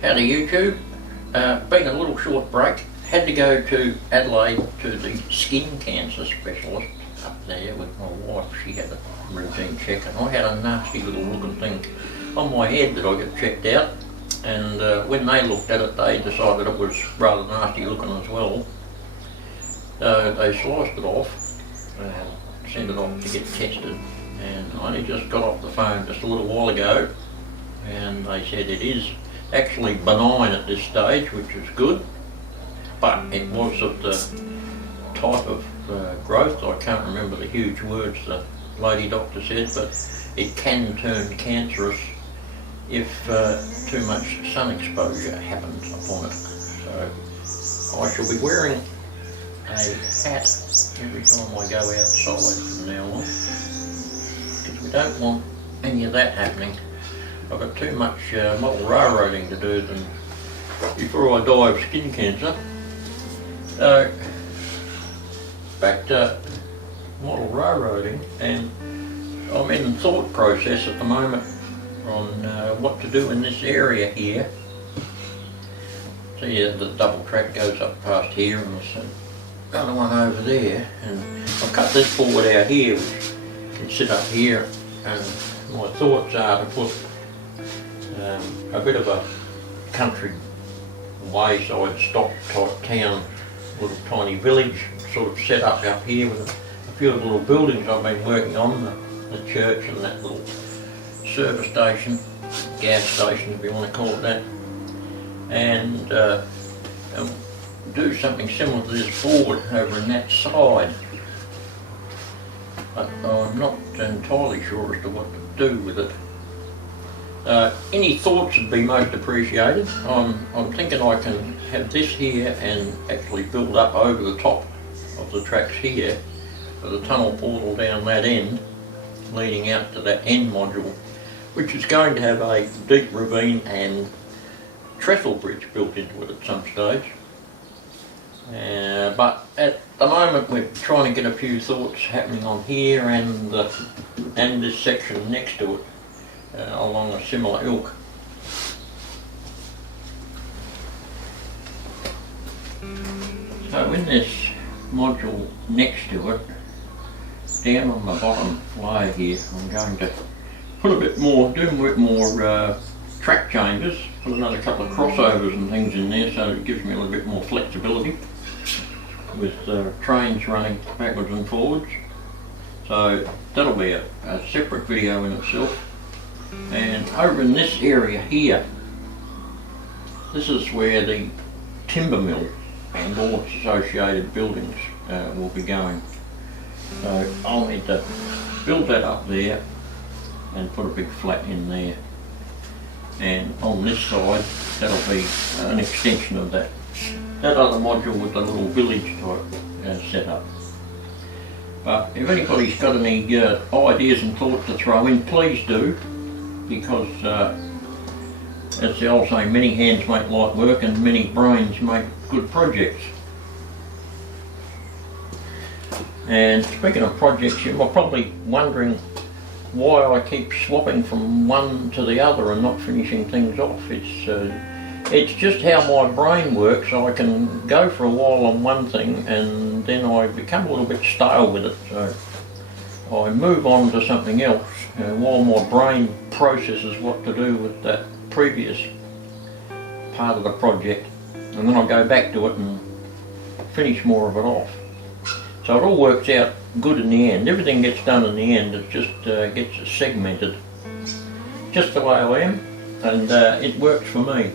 Howdy YouTube. Been a little short break. Had to go to Adelaide to the skin cancer specialist up there with my wife. She had a routine check and I had a nasty little looking thing on my head that I got checked out, and when they looked at it they decided it was rather nasty looking as well. So they sliced it off and sent it off to get tested, and I only just got off the phone just a little while ago and they said it is actually benign at this stage, which is good, but it was of the type of growth, I can't remember the huge words the lady doctor said, but it can turn cancerous if too much sun exposure happens upon it. So I shall be wearing a hat every time I go outside from now on, because we don't want any of that happening. I've got too much model railroading to do than before I die of skin cancer. So back to model railroading, and I'm in thought process at the moment on what to do in this area here. See, the double track goes up past here and there's another one over there, and I've cut this board out here which can sit up here, and my thoughts are to put a bit of a country wayside stock type town, little tiny village sort of set up here with a few of the little buildings I've been working on, the church and that little service station, gas station if you want to call it that, and do something similar to this board over in that side. But I'm not entirely sure as to what to do with it. Any thoughts would be most appreciated. I'm thinking I can have this here and actually build up over the top of the tracks here with a tunnel portal down that end leading out to that end module, which is going to have a deep ravine and trestle bridge built into it at some stage. But at the moment we're trying to get a few thoughts happening on here and this section next to it. Along a similar ilk. So in this module next to it, down on the bottom flow here, I'm going to put a bit more, do a bit more track changes, put another couple of crossovers and things in there so it gives me a little bit more flexibility with trains running backwards and forwards. So that'll be a separate video in itself. And over in this area here, this is where the timber mill and all its associated buildings will be going. So I'll need to build that up there and put a big flat in there. And on this side, that'll be an extension of that other module with the little village type setup. But if anybody's got any ideas and thoughts to throw in, please do. Because as the old saying, many hands make light work and many brains make good projects. And speaking of projects, you're probably wondering why I keep swapping from one to the other and not finishing things off. It's just how my brain works. I can go for a while on one thing and then I become a little bit stale with it. So I move on to something else while my brain processes what to do with that previous part of the project, and then I go back to it and finish more of it off. So it all works out good in the end. Everything gets done in the end. It just gets segmented, just the way I am, and it works for me.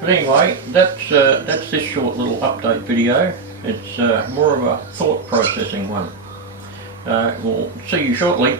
But anyway, that's this short little update video. It's more of a thought processing one. We'll see you shortly.